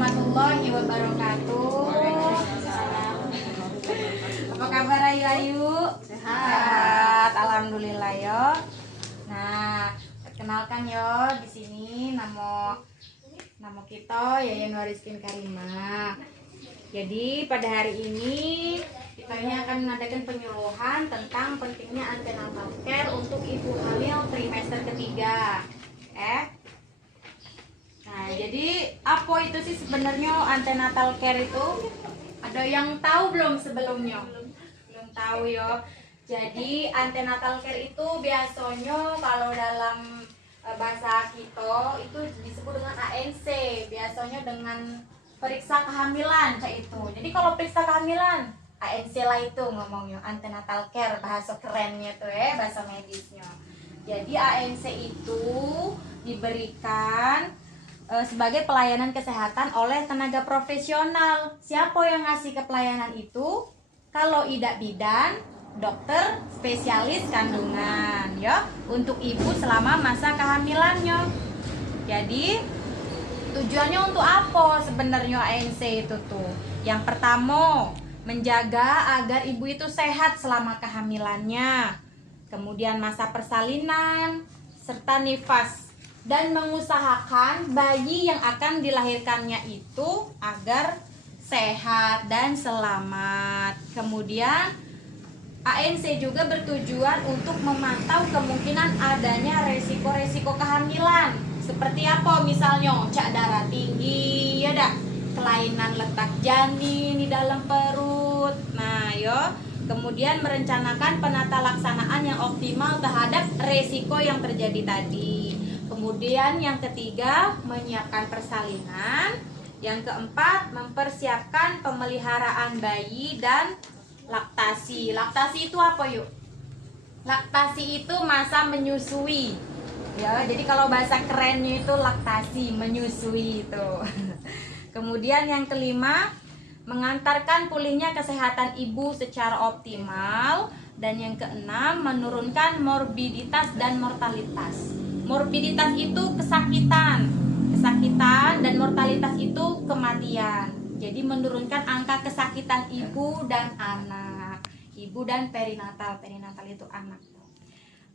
warahmatullahi wabarakatuh. Apa kabar Ayu? Sehat, alhamdulillah yo. Nah, perkenalkan yo, di sini nama kita Yayan Wariskin Karimah. Jadi pada hari ini kita ini akan mengadakan penyuluhan tentang pentingnya antenatal care untuk ibu hamil trimester ketiga. Nah, jadi apa itu sih sebenarnya antenatal care itu? Ada yang tahu belum sebelumnya? Belum tahu ya. Jadi antenatal care itu biasanya kalau dalam bahasa kita itu disebut dengan ANC, biasanya dengan periksa kehamilan kayak itu. Jadi kalau periksa kehamilan ANC lah itu ngomongnya, antenatal care bahasa kerennya tuh bahasa medisnya. Jadi ANC itu diberikan sebagai pelayanan kesehatan oleh tenaga profesional. Siapa yang ngasih ke pelayanan itu? Kalau tidak bidan, dokter spesialis kandungan ya, untuk ibu selama masa kehamilannya. Jadi tujuannya untuk apa sebenarnya ANC itu tuh? Yang pertama, menjaga agar ibu itu sehat selama kehamilannya, kemudian masa persalinan serta nifas, dan mengusahakan bayi yang akan dilahirkannya itu agar sehat dan selamat. Kemudian ANC juga bertujuan untuk memantau kemungkinan adanya resiko-resiko kehamilan. Seperti apa misalnya? Cak darah tinggi, ya dak, kelainan letak janin di dalam perut. Nah, yo. Kemudian merencanakan penata laksanaan yang optimal terhadap resiko yang terjadi tadi. Kemudian yang ketiga, menyiapkan persalinan. Yang keempat, mempersiapkan pemeliharaan bayi dan laktasi. Laktasi itu apa yuk? Laktasi itu masa menyusui. Ya, jadi kalau bahasa kerennya itu laktasi, menyusui itu. Kemudian yang kelima, mengantarkan pulihnya kesehatan ibu secara optimal. Dan yang keenam, menurunkan morbiditas dan mortalitas. Morbiditas itu kesakitan dan mortalitas itu kematian. Jadi menurunkan angka kesakitan ibu dan anak, ibu dan perinatal itu anak.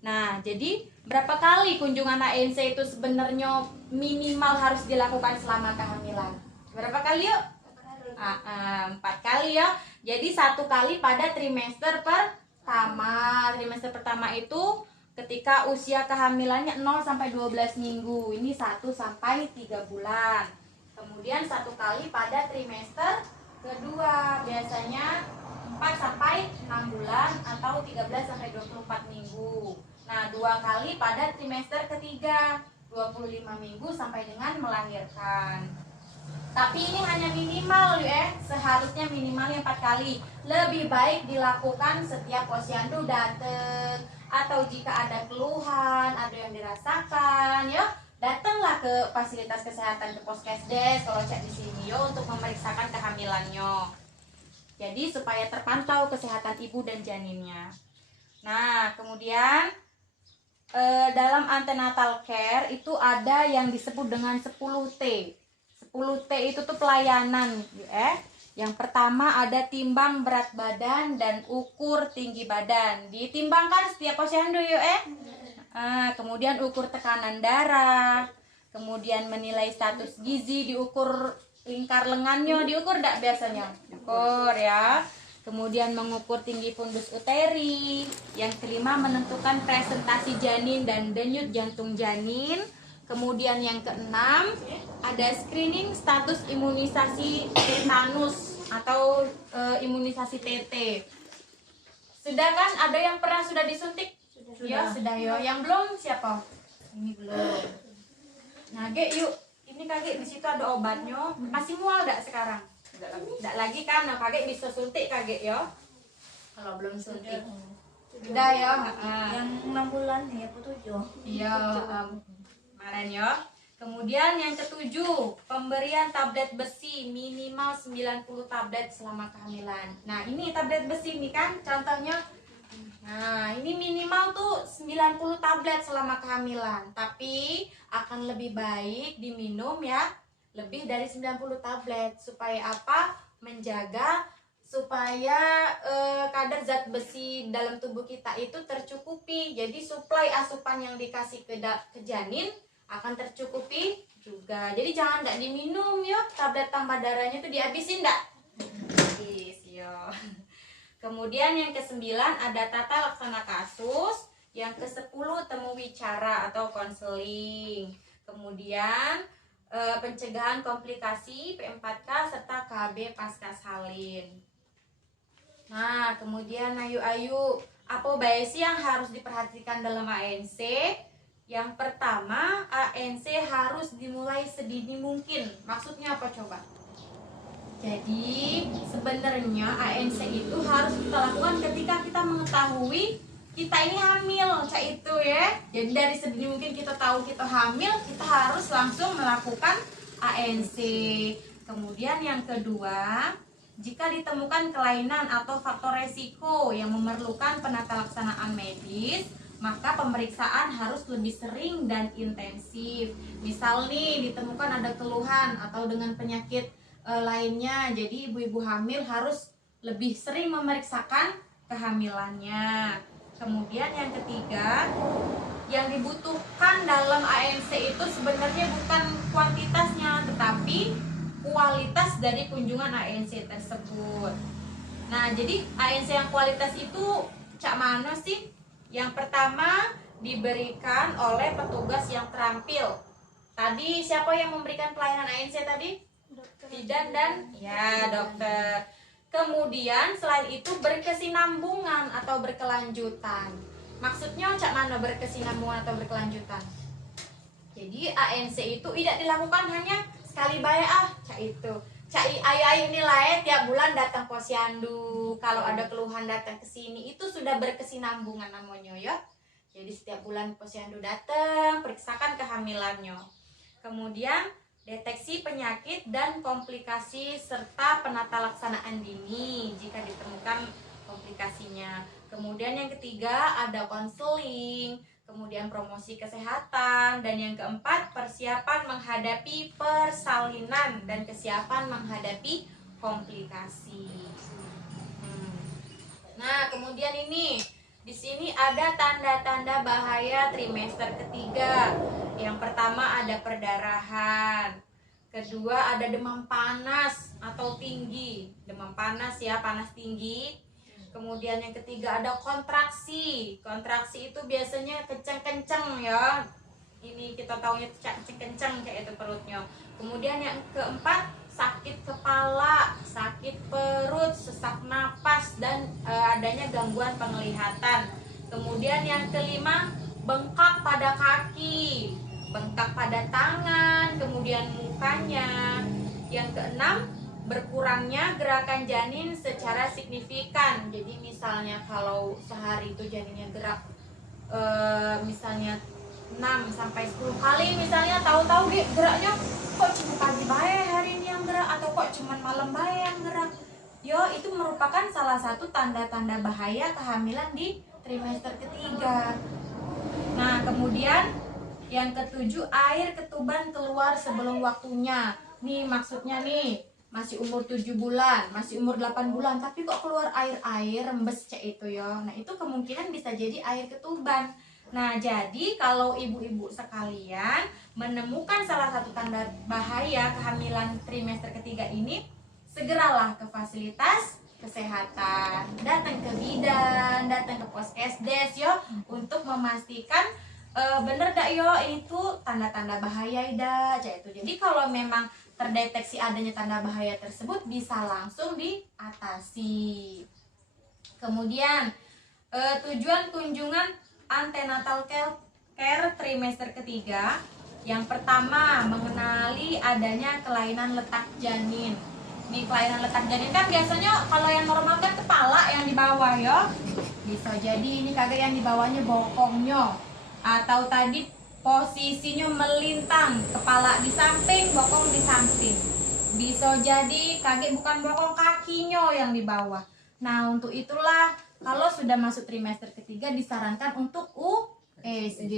Nah, jadi berapa kali kunjungan ANC itu sebenarnya minimal harus dilakukan selama kehamilan? Berapa kali yuk? 4 kali ya. Jadi 1 kali pada trimester pertama. Trimester pertama itu ketika usia kehamilannya 0 sampai 12 minggu. Ini 1 sampai 3 bulan. Kemudian 1 kali pada trimester kedua, biasanya 4 sampai 6 bulan atau 13 sampai 24 minggu. Nah, 2 kali pada trimester ketiga, 25 minggu sampai dengan melahirkan. Tapi ini hanya minimal seharusnya minimal 4 kali. Lebih baik dilakukan setiap posyandu datang, atau jika ada keluhan, ada yang dirasakan ya, datanglah ke fasilitas kesehatan, ke Poskesdes kalau cek di sini yo, untuk memeriksakan kehamilannya. Jadi supaya terpantau kesehatan ibu dan janinnya. Nah, kemudian dalam antenatal care itu ada yang disebut dengan 10T. 10T itu tuh pelayanan Yang pertama ada timbang berat badan dan ukur tinggi badan. Ditimbangkan setiap posyandu yuk kemudian ukur tekanan darah, kemudian menilai status gizi, diukur lingkar lengannya, diukur enggak biasanya? Diukur ya. Kemudian mengukur tinggi fundus uteri. Yang kelima, menentukan presentasi janin dan denyut jantung janin. Kemudian yang keenam, ada screening status imunisasi tetanus atau imunisasi TT. Sudah kan? Ada yang pernah sudah disuntik? Sudah ya. Yang belum siapa? Ini belum. Nah, yuk. Ini kakek di situ ada obatnya. Masih mual enggak sekarang? Enggak lagi kan? Nah, kakek bisa suntik kakek ya. Kalau belum suntik. Sudah ya. Yang 6 bulan ya, 7. Iya. Kemarin ya. Kemudian yang ketujuh, pemberian tablet besi minimal 90 tablet selama kehamilan. Nah, ini tablet besi ini kan contohnya. Nah, ini minimal tuh 90 tablet selama kehamilan. Tapi akan lebih baik diminum ya lebih dari 90 tablet. Supaya apa? Menjaga supaya kadar zat besi dalam tubuh kita itu tercukupi. Jadi suplai asupan yang dikasih ke janin akan tercukupi juga. Jadi jangan nggak diminum yo, tablet tambah darahnya itu dihabisin nggak? Habis yo. Kemudian yang ke-9 ada tata laksana kasus. Yang ke-10 temu wicara atau konseling. Kemudian pencegahan komplikasi P4K serta KB pasca salin. Nah, kemudian ayu apa sih yang harus diperhatikan dalam ANC? Yang pertama, ANC harus dimulai sedini mungkin. Maksudnya apa coba? Jadi sebenarnya ANC itu harus kita lakukan ketika kita mengetahui kita ini hamil, cak itu ya. Jadi dari sedini mungkin kita tahu kita hamil, kita harus langsung melakukan ANC. Kemudian yang kedua, jika ditemukan kelainan atau faktor resiko yang memerlukan penata laksanaan medis, maka pemeriksaan harus lebih sering dan intensif. Misal nih ditemukan ada keluhan atau dengan penyakit lainnya, jadi ibu-ibu hamil harus lebih sering memeriksakan kehamilannya. Kemudian yang ketiga, yang dibutuhkan dalam ANC itu sebenarnya bukan kuantitasnya, tetapi kualitas dari kunjungan ANC tersebut. Nah, jadi ANC yang kualitas itu cak mana sih? Yang pertama, diberikan oleh petugas yang terampil. Tadi siapa yang memberikan pelayanan ANC tadi? Bidan dan ya dokter. Kemudian selain itu berkesinambungan atau berkelanjutan. Maksudnya cak mana berkesinambungan atau berkelanjutan? Jadi ANC itu tidak dilakukan hanya sekali bayar cak itu. Cak ayu ini lah tiap bulan datang posyandu. Kalau ada keluhan datang ke sini itu sudah berkesinambungan namanya ya. Jadi setiap bulan posyandu datang, periksakan kehamilannya. Kemudian deteksi penyakit dan komplikasi serta penata laksanaan dini jika ditemukan komplikasinya. Kemudian yang ketiga ada konseling, kemudian promosi kesehatan, dan yang keempat persiapan menghadapi persalinan dan kesiapan menghadapi komplikasi. Nah, kemudian ini di sini ada tanda-tanda bahaya trimester ketiga. Yang pertama ada perdarahan. Kedua ada demam panas atau tinggi. Demam panas ya, panas tinggi. Kemudian yang ketiga ada kontraksi. Kontraksi itu biasanya kenceng-kenceng ya. Ini kita taunya kenceng-kenceng kayak itu perutnya. Kemudian yang keempat sakit kepala, sakit perut, sesak napas, dan adanya gangguan penglihatan. Kemudian yang kelima bengkak pada kaki, bengkak pada tangan, kemudian mukanya. Yang keenam berkurangnya gerakan janin secara signifikan. Jadi misalnya kalau sehari itu janinnya gerak misalnya 6 sampai 10 kali, misalnya tahu-tahu geraknya kok cuma pagi bae hari ini yang gerak, atau kok cuma malam bae yang gerak. Yo, itu merupakan salah satu tanda-tanda bahaya kehamilan di trimester ketiga. Nah, kemudian yang ketujuh, air ketuban keluar sebelum waktunya. Nih maksudnya nih masih umur 7 bulan, masih umur 8 bulan, tapi kok keluar air-air rembes cek itu ya. Nah, itu kemungkinan bisa jadi air ketuban. Nah, jadi kalau ibu-ibu sekalian menemukan salah satu tanda bahaya kehamilan trimester ketiga ini, segeralah ke fasilitas kesehatan, datang ke bidan, datang ke poskesdes yo, untuk memastikan bener gak yo itu tanda-tanda bahaya cek itu. Jadi kalau memang terdeteksi adanya tanda bahaya tersebut, bisa langsung diatasi. Kemudian tujuan kunjungan antenatal care trimester ketiga. Yang pertama, mengenali adanya kelainan letak janin. Nih, kelainan letak janin kan biasanya kalau yang normal kan kepala yang di bawah ya. Bisa jadi ini kagak yang di bawahnya bokongnya, atau tadi posisinya melintang, kepala di samping, bokong di samping. Bisa jadi kaget bukan bokong, kakinya yang di bawah. Nah, untuk itulah kalau sudah masuk trimester ketiga disarankan untuk SD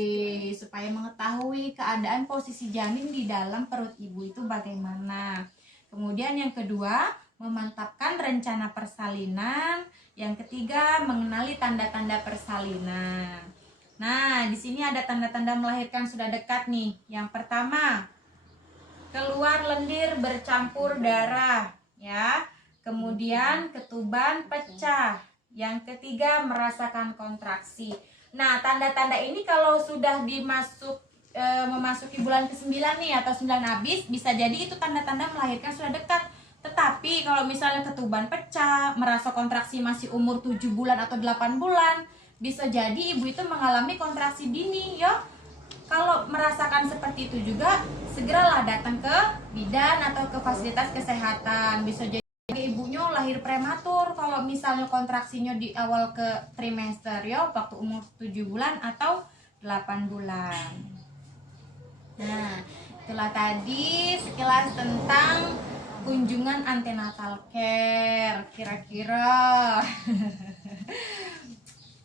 supaya mengetahui keadaan posisi janin di dalam perut ibu itu bagaimana. Kemudian yang kedua, memantapkan rencana persalinan. Yang ketiga, mengenali tanda-tanda persalinan. Nah, di sini ada tanda-tanda melahirkan sudah dekat nih. Yang pertama, keluar lendir bercampur darah, ya. Kemudian ketuban pecah. Yang ketiga, merasakan kontraksi. Nah, tanda-tanda ini kalau sudah memasuki bulan ke-9 nih atau 9 habis, bisa jadi itu tanda-tanda melahirkan sudah dekat. Tetapi kalau misalnya ketuban pecah, merasa kontraksi masih umur 7 bulan atau 8 bulan, bisa jadi ibu itu mengalami kontraksi dini, ya. Kalau merasakan seperti itu juga, segeralah datang ke bidan atau ke fasilitas kesehatan. Bisa jadi ibunya lahir prematur kalau misalnya kontraksinya di awal ke trimester, ya, waktu umur 7 bulan atau 8 bulan. Nah, itulah tadi sekilas tentang kunjungan antenatal care. Kira-kira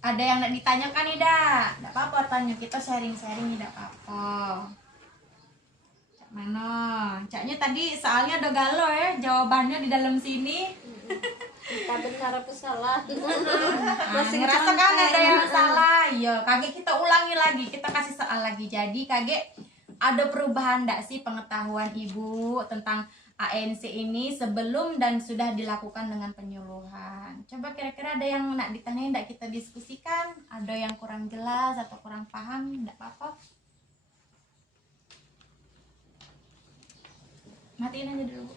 ada yang nak ditanyakan nih, dak? Tidak apa-apa, tanya, kita sharing-sharing, tidak apa-apa. Cak mana? Caknya tadi soalnya ada galau ya, jawabannya di dalam sini. Kita benar apa salah? Masih ngerasa kan ada yang salah, iya. Kaget kita ulangi lagi, kita kasih soal lagi. Jadi kaget ada perubahan enggak sih pengetahuan ibu tentang ANC ini sebelum dan sudah dilakukan dengan penyuluhan? Coba kira-kira ada yang nak ditanyain, enggak kita diskusikan? Ada yang kurang jelas atau kurang paham? Enggak apa-apa. Matiin aja dulu.